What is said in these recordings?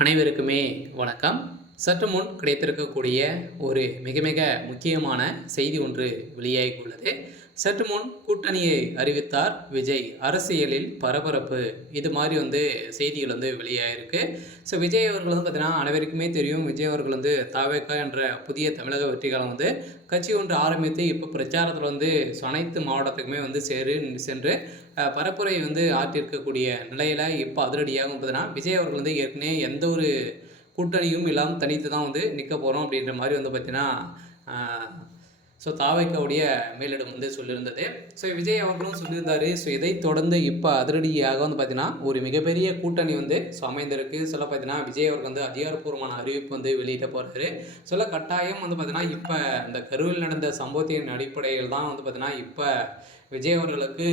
அனைவருக்குமே வணக்கம். சற்று முன் கிடைத்திருக்கக்கூடிய ஒரு மிக மிக முக்கியமான செய்தி ஒன்று வெளியாகியுள்ளது. சற்று முன் கூட்டணியை அறிவித்தார் விஜய். அரசியலில் பரபரப்பு. இது மாதிரி செய்திகள் வெளியாகிருக்கு. ஸோ விஜய் அவர்கள் பார்த்தீங்கன்னா அனைவருக்குமே தெரியும். விஜய் அவர்கள் தாவேகா என்ற புதிய தமிழக வெற்றிக்காலம் கட்சி ஒன்று ஆரம்பித்து இப்போ பிரச்சாரத்தில் அனைத்து மாவட்டத்துக்குமே சென்று பரப்புரை ஆற்றியிருக்கக்கூடிய நிலையில் இப்போ அதிரடியாக பார்த்தீங்கன்னா விஜய் அவர்கள் ஏற்கனவே எந்த ஒரு கூட்டணியும் இல்லாமல் தனித்து தான் நிற்க போகிறோம் அப்படின்ற மாதிரி பார்த்தீங்கன்னா ஸோ தாவேக்காவுடைய மேலிடம் சொல்லியிருந்தது. ஸோ விஜய் அவர்களும் சொல்லியிருந்தார். ஸோ இதை தொடர்ந்து இப்போ அதிரடியாக பார்த்தீங்கன்னா ஒரு மிகப்பெரிய கூட்டணி அமைந்திருக்கு. சொல்ல பார்த்தீங்கன்னா விஜய் அவர்கள் அதிகாரப்பூர்வமான அறிவிப்பு வெளியிட்ட போகிறாரு. சொல்ல கட்டாயம் பார்த்தீங்கன்னா இப்போ இந்த கரூரில் நடந்த சம்பவத்தின் அடிப்படையில் தான் பார்த்தீங்கன்னா இப்போ விஜய் அவர்களுக்கு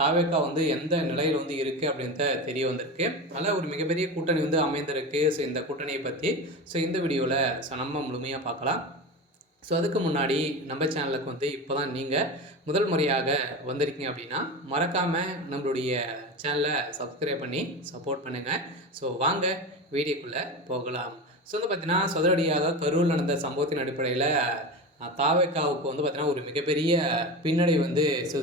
தாவேக்கா எந்த நிலையில் இருக்குது அப்படின்றத தெரிய வந்திருக்கு. அதில் ஒரு மிகப்பெரிய கூட்டணி அமைந்திருக்கு. ஸோ இந்த கூட்டணியை பற்றி இந்த வீடியோவில் நம்ம முழுமையாக பார்க்கலாம். ஸோ அதுக்கு முன்னாடி நம்ம சேனலுக்கு இப்போ தான் நீங்கள் முதல் முறையாக வந்திருக்கீங்க அப்படின்னா மறக்காமல் நம்மளுடைய சேனலை சப்ஸ்கிரைப் பண்ணி சப்போர்ட் பண்ணுங்கள். ஸோ வாங்க வீடியோக்குள்ளே போகலாம். ஸோ பார்த்தீங்கன்னா சொதரடியாக கரூரில் நடந்த சம்பவத்தின் அடிப்படையில் தாவேக்காவுக்கு பார்த்தீங்கன்னா ஒரு மிகப்பெரிய பின்னடை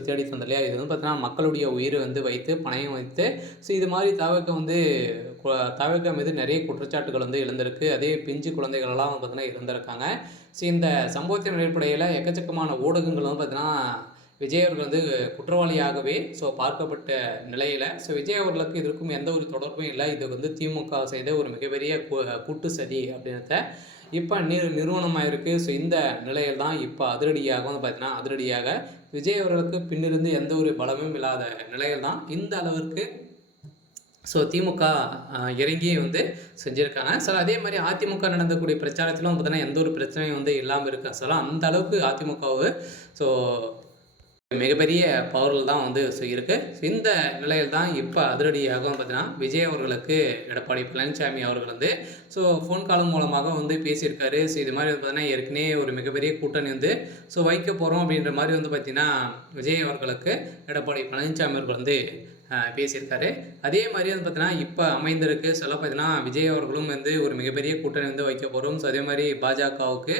தேடி தந்தது இல்லையா. இது பார்த்தீங்கன்னா மக்களுடைய உயிரை வைத்து பணயம் வைத்து ஸோ இது மாதிரி தாவேக்கா மீது நிறைய குற்றச்சாட்டுகள் எழுந்திருக்கு. அதே பிஞ்சு குழந்தைகளெல்லாம் பார்த்தீங்கன்னா இருந்திருக்காங்க. ஸோ இந்த சம்பவத்தின் அடிப்படையில் எக்கச்சக்கமான ஊடகங்கள் பார்த்தீங்கன்னா விஜய் அவர்கள் குற்றவாளியாகவே பார்க்கப்பட்ட நிலையில் விஜய் அவர்களுக்கு இதற்கும் எந்த ஒரு தொடர்பும் இல்லை. இது திமுக செய்த ஒரு மிகப்பெரிய கூட்டு சதி அப்படின்றத இப்போ நிறுவனமாக இருக்குது. ஸோ இந்த நிலையில் தான் இப்போ அதிரடியாக பார்த்தீங்கன்னா விஜய் அவர்களுக்கு பின்னிருந்து எந்த ஒரு பலமும் இல்லாத நிலையில் தான் இந்த அளவிற்கு திமுக இறங்கி செஞ்சுருக்காங்க. அதே மாதிரி அதிமுக நடந்தக்கூடிய பிரச்சாரத்திலும் பார்த்தீங்கன்னா எந்த ஒரு பிரச்சனையும் இல்லாமல் இருக்கா. அந்த அளவுக்கு அதிமுகவு மிகப்பெரிய பவர்கள் தான் இருக்குது. இந்த நிலையில் தான் இப்போ அதிரடியாக பார்த்தீங்கன்னா விஜய் அவர்களுக்கு எடப்பாடி பழனிசாமி அவர்கள் ஃபோன் கால் மூலமாக பேசியிருக்காரு. இது மாதிரி பார்த்தீங்கன்னா ஏற்கனவே ஒரு மிகப்பெரிய கூட்டணி வைக்க போகிறோம் அப்படின்ற மாதிரி பார்த்தீங்கன்னா விஜய் அவர்களுக்கு எடப்பாடி பழனிசாமி அவர்கள் பேசியிருக்காரு. அதே மாதிரி பார்த்தீங்கன்னா இப்போ அமைந்திருக்கு. பார்த்தீங்கன்னா விஜய் அவர்களும் ஒரு மிகப்பெரிய கூட்டணி வைக்க போகிறோம். அதே மாதிரி பாஜகவுக்கு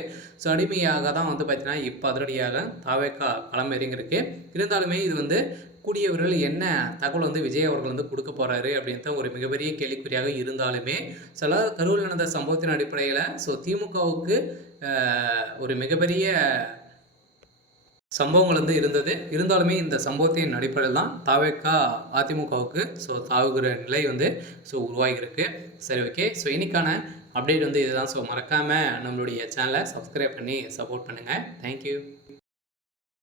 அடிமையாக தான் பார்த்தீங்கன்னா இப்போ அதிரடியாக தாவேக்கா களமிறங்கிருக்கு. இருந்தாலுமே இது கூடியவர்கள் என்ன தகவல் விஜய் அவர்கள் கொடுக்க போகிறாரு அப்படின்ற ஒரு மிகப்பெரிய கேள்விக்குறியாக இருந்தாலுமே கரூரில் நடந்த சம்பவத்தின் அடிப்படையில் திமுகவுக்கு ஒரு மிகப்பெரிய சம்பவங்கள் இருந்தது. இருந்தாலுமே இந்த சம்பவத்தின் அடிப்படையில் தான் தாவேக்கா அதிமுகவுக்கு தாவுகிற நிலை உருவாகியிருக்கு. சரி, ஓகே. இன்னைக்கான அப்டேட் இதுதான். மறக்காமல் நம்மளுடைய சேனலை சப்ஸ்கிரைப் பண்ணி சப்போர்ட் பண்ணுங்கள். தேங்க்யூ.